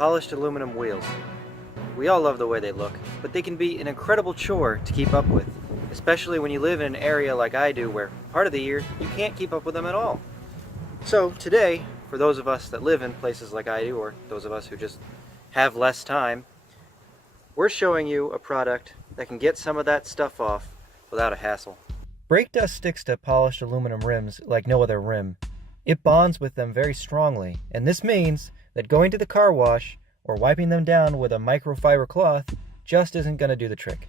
polished aluminum wheels. We all love the way they look, but they can be an incredible chore to keep up with, especially when you live in an area like I do where part of the year you can't keep up with them at all. So today, for those of us that live in places like I do, or those of us who just have less time, we're showing you a product that can get some of that stuff off without a hassle. Brake dust sticks to polished aluminum rims like no other rim. It bonds with them very strongly, and this means that going to the car wash or wiping them down with a microfiber cloth just isn't going to do the trick.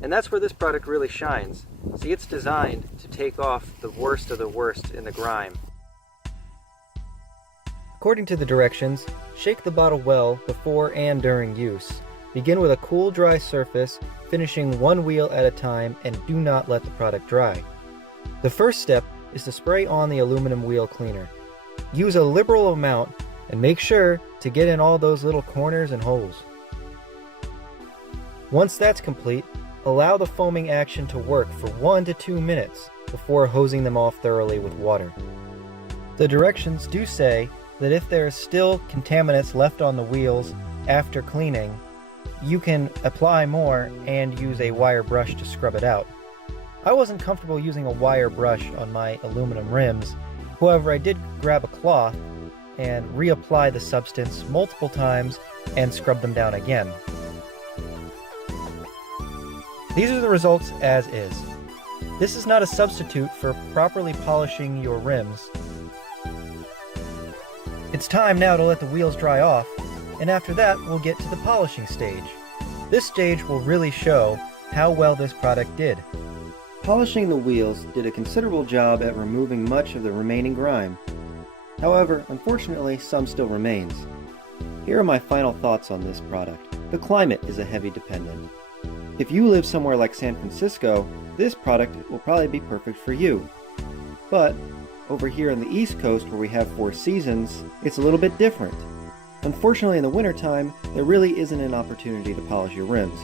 And that's where this product really shines. See, it's designed to take off the worst of the worst in the grime. According to the directions, shake the bottle well before and during use. Begin with a cool, dry surface, finishing one wheel at a time, and do not let the product dry. The first step is to spray on the aluminum wheel cleaner. Use a liberal amount and make sure to get in all those little corners and holes. Once that's complete, allow the foaming action to work for 1 to 2 minutes before hosing them off thoroughly with water. The directions do say that if there is still contaminants left on the wheels after cleaning, you can apply more and use a wire brush to scrub it out. I wasn't comfortable using a wire brush on my aluminum rims, however I did grab a cloth and reapply the substance multiple times and scrub them down again. These are the results as is. This is not a substitute for properly polishing your rims. It's time now to let the wheels dry off, and after that we'll get to the polishing stage. This stage will really show how well this product did. Polishing the wheels did a considerable job at removing much of the remaining grime. However, unfortunately, some still remains. Here are my final thoughts on this product. The climate is a heavy dependent. If you live somewhere like San Francisco, this product will probably be perfect for you. But over here on the East Coast, where we have 4 seasons, it's a little bit different. Unfortunately, in the wintertime, there really isn't an opportunity to polish your rims.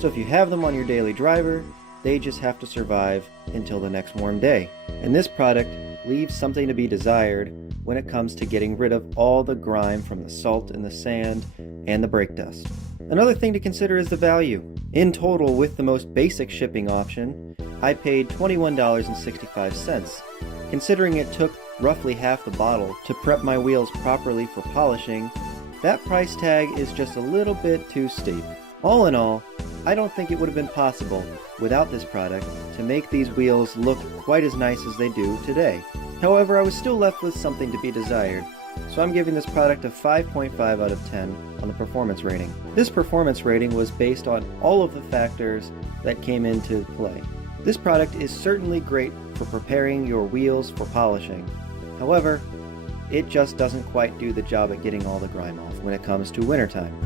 So if you have them on your daily driver, they just have to survive until the next warm day. And this product leaves something to be desired when it comes to getting rid of all the grime from the salt and the sand and the brake dust. Another thing to consider is the value. In total, with the most basic shipping option, I paid $21.65. Considering it took roughly half the bottle to prep my wheels properly for polishing, that price tag is just a little bit too steep. All in all, I don't think it would have been possible without this product to make these wheels look quite as nice as they do today. However, I was still left with something to be desired, so I'm giving this product a 5.5 out of 10 on the performance rating. This performance rating was based on all of the factors that came into play. This product is certainly great for preparing your wheels for polishing. However, it just doesn't quite do the job at getting all the grime off when it comes to wintertime.